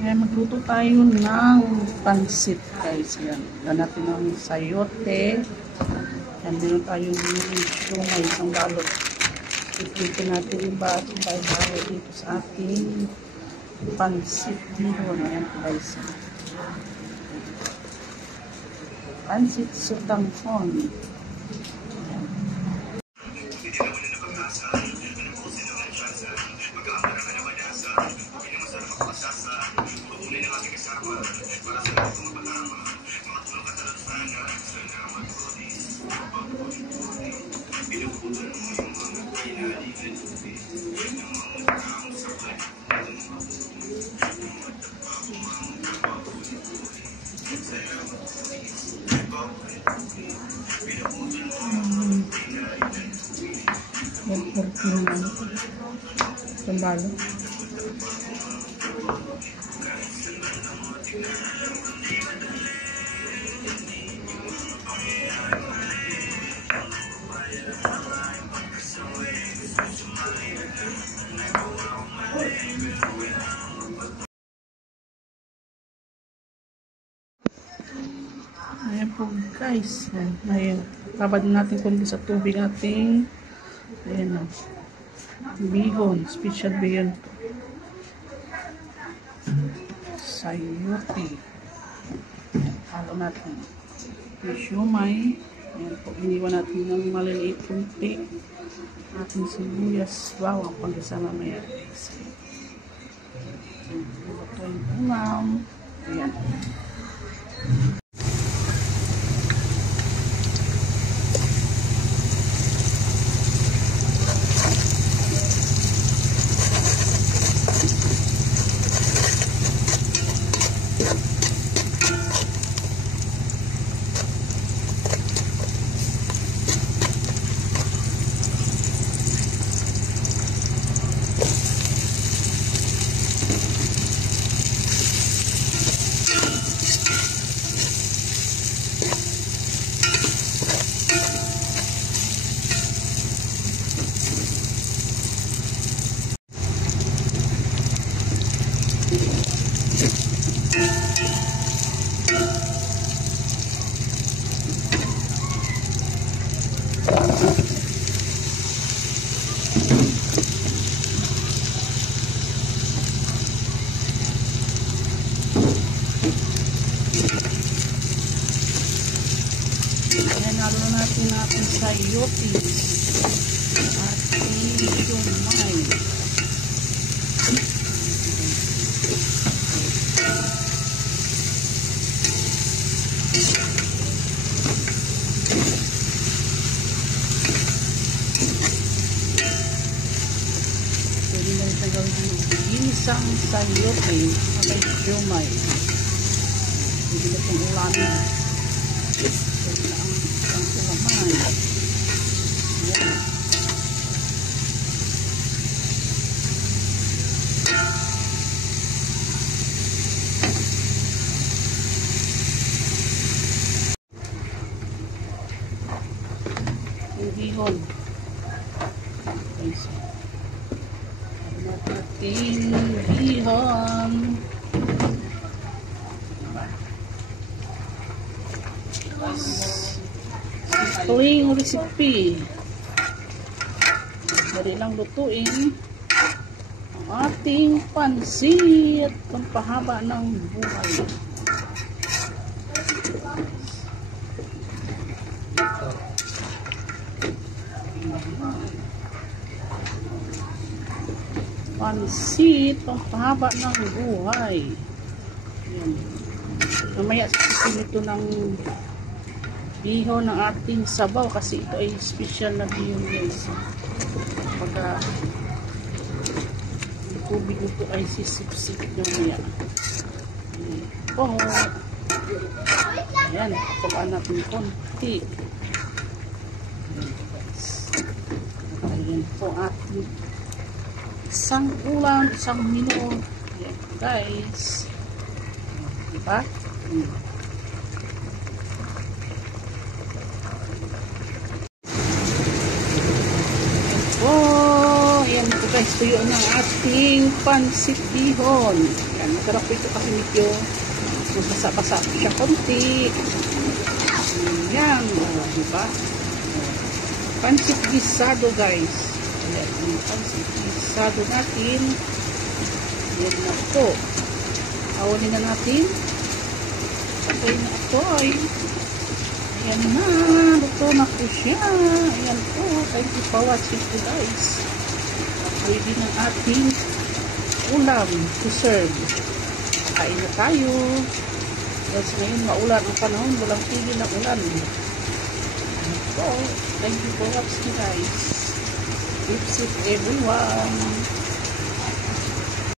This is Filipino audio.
Ayan, magluto tayo ng pansit, guys. Ayan, yan natin ng sayote. Ayan, meron tayong siomay, isang balot. Ipluto natin yung bahay dito sa ating pansit dito. Ayan, guys. Pansit sutanghon. Yan, 14 na ito. Sambalo. Ayan po guys. Ayan. Babad natin kundi sa tubig ating ayan o. Bihon. Special bihon. Sayote. Halo natin. Yung siomay. Ayan po. Iniwan natin ng maliliit kunti. Ating sibuyas. Bawang pagkasama may guys. Ito yung ulam. Ayan. Ayan, halo natin natin sayote at siomay. Pwede na rin gawin ng ginisang sayote at siomay. Pwede na itong ulamin. Pwede na ang ulaman. Ayan. Yung bihon. Okay, so natin bihon. Simpleng recipe. Dali lang lutuin ang ating pansit pampahaba ng buhay. Pansit pampahaba ng buhay. Ayan. Mamaya sisipin ito ng bihon ng ating sabaw kasi ito ay special na bihon guys. Pagka yung tubig ito ay sisip-sip mamaya. Oh. Ayan, papakaan natin konti. Ayan po ating isang ulam, isang menu. Ayan guys. Diba? Oh, ayan po guys. tuyo ng ating pansit bihon. Yan, masarap po ito kasi medyo basa-basa siya konti. Yan, diba? Pansit gisado, guys. Ayan, yung pansit gisado natin. Yan na po. Awalin na natin. Patay na ito ay. Ayan na. Luto na po siya. Ayan po. Thank you for watching po, guys. Ready ng ating ulam to serve. Kain na tayo. Kasi ngayon maulan ang panahon. Walang tigil na ulan. Ayan po. Thank you for watching, guys. Keep safe, everyone.